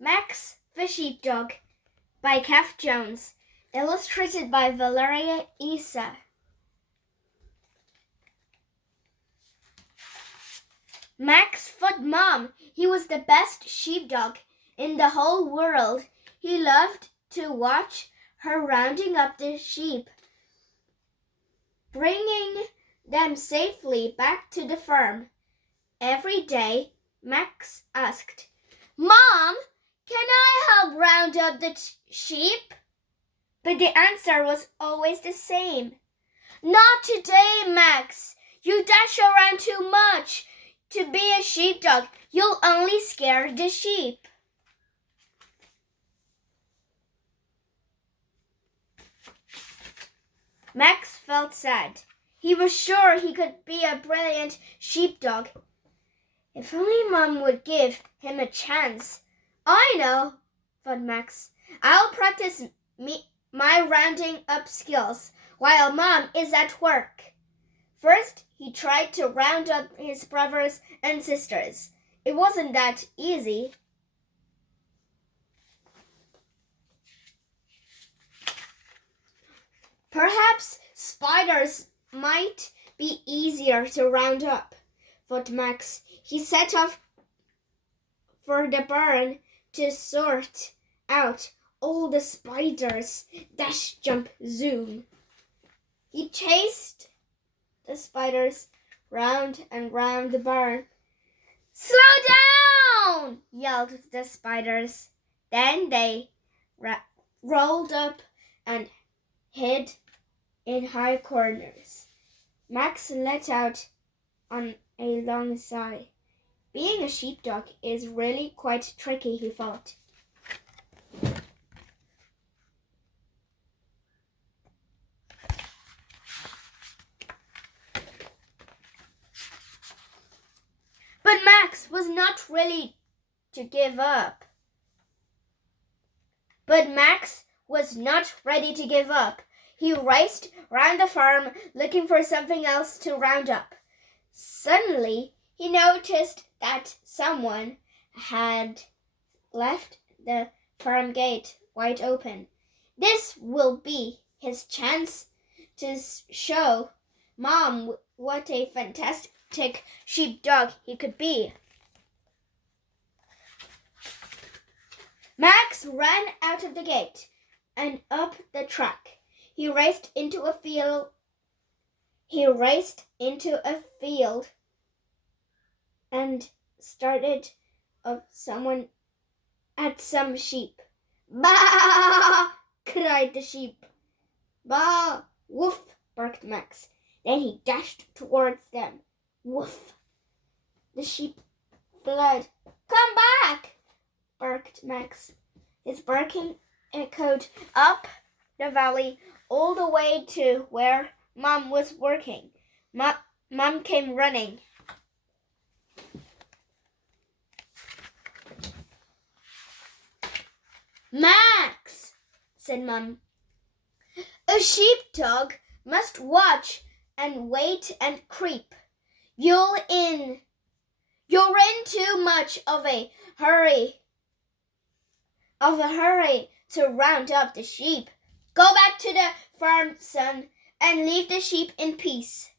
Max the Sheepdog by Cath Jones, illustrated by Valeria Isa. Max thought Mom he was the best sheepdog in the whole world. He loved to watch her rounding up the sheep, bringing them safely back to the farm. Every day, Max asked, "Mom, can I help round up the sheep?" But the answer was always the same. "Not today, Max. You dash around too much. To be a sheepdog, you'll only scare the sheep." Max felt sad. He was sure he could be a brilliant sheepdog. If only Mom would give him a chance. "I know," thought Max. "I'll practice my rounding up skills while Mom is at work." First, he tried to round up his brothers and sisters. It wasn't that easy. Perhaps spiders might be easier to round up, thought Max. He set off for the barn to sort out all the spiders. Dash, jump, zoom. He chased the spiders round and round the barn. "Slow down!" yelled the spiders. Then they rolled up and hid in high corners. Max let out on a long sigh. Being a sheepdog is really quite tricky, he thought. But Max was not ready to give up. He raced round the farm looking for something else to round up. Suddenly, he noticed that someone had left the farm gate wide open. This will be his chance to show Mom what a fantastic sheepdog he could be. Max ran out of the gate and up the track. He raced into a field and started at some sheep. "Bah!" cried the sheep. "Bah! Woof!" barked Max. Then he dashed towards them. Woof! The sheep fled. "Come back!" barked Max. His barking echoed up the valley all the way to where Mom was working. Mom came running. "Max," said Mom, "a sheepdog must watch and wait and creep. You're in too much of a hurry to round up the sheep. Go back to the farm, son, and leave the sheep in peace."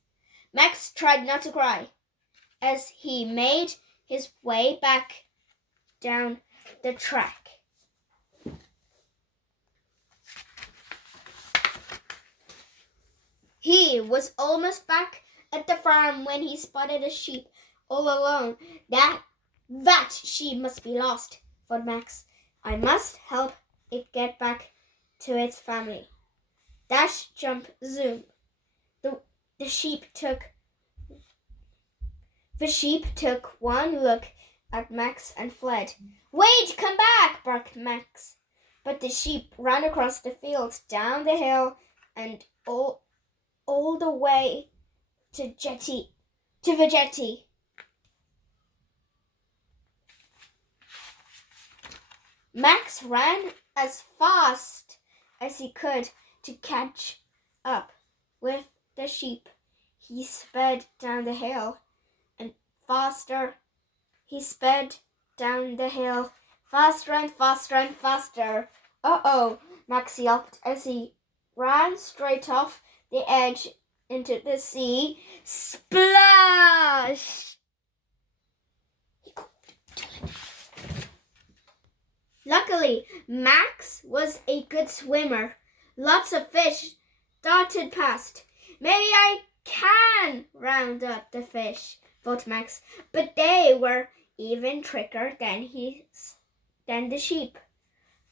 Max tried not to cry as he made his way back down the track. He was almost back at the farm when he spotted a sheep all alone. That sheep must be lost, thought Max. I must help it get back to its family. Dash, jump, zoom. The sheep took one look at Max and fled. "Wait, come back!" barked Max. But the sheep ran across the field, down the hill, and all the way to the jetty. Max ran as fast as he could to catch up with the sheep. He sped down the hill, and faster. He sped down the hill faster and faster and faster. Uh-oh, Max yelped as he ran straight off the edge into the sea. Splash! Luckily, Max was a good swimmer. Lots of fish darted past. Maybe I can round up the fish, thought Max, but they were even trickier than the sheep.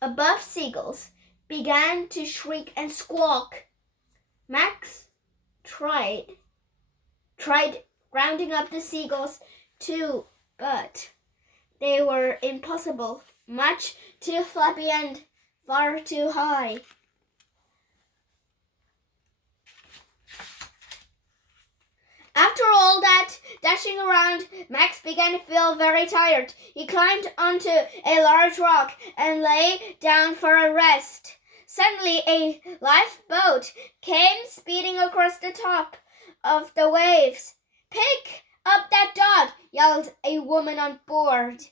Above, seagulls began to shriek and squawk. Max tried rounding up the seagulls too, but they were impossible, much too flappy and far too high. After all that dashing around, Max began to feel very tired. He climbed onto a large rock and lay down for a rest. Suddenly, a lifeboat came speeding across the top of the waves. "Pick up that dog!" yelled a woman on board.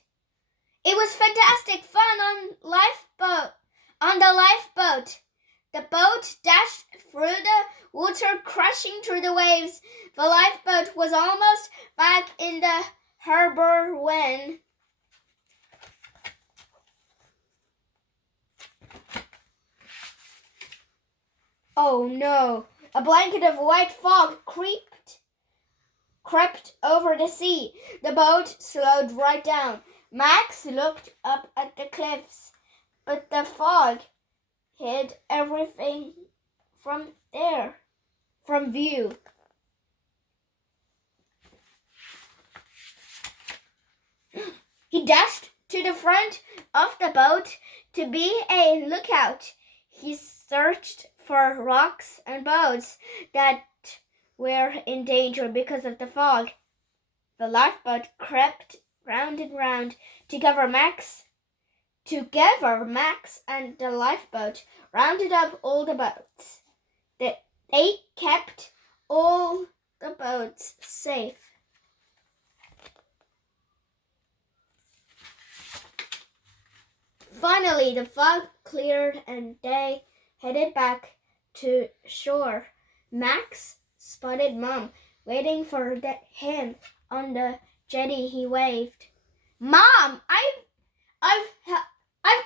It was fantastic fun on the lifeboat. The boat dashed through the water, crashing through the waves. The lifeboat was almost back in the harbor when oh no! A blanket of white fog crept over the sea. The boat slowed right down. Max looked up at the cliffs, but the fog hid everything from view. He dashed to the front of the boat to be a lookout. He searched for rocks and boats that were in danger because of the fog. The lifeboat crept round and round. Together, Max and the lifeboat rounded up all the boats. They kept all the boats safe. Finally, the fog cleared and they headed back to shore. Max spotted Mom waiting for him on the jetty. He waved. "Mom, I've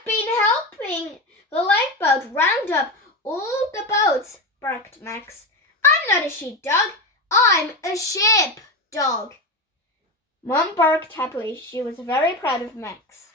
been helping the lifeboat round up all the boats," barked Max. "I'm not a sheepdog. I'm a sheepdog." Mom barked happily. She was very proud of Max.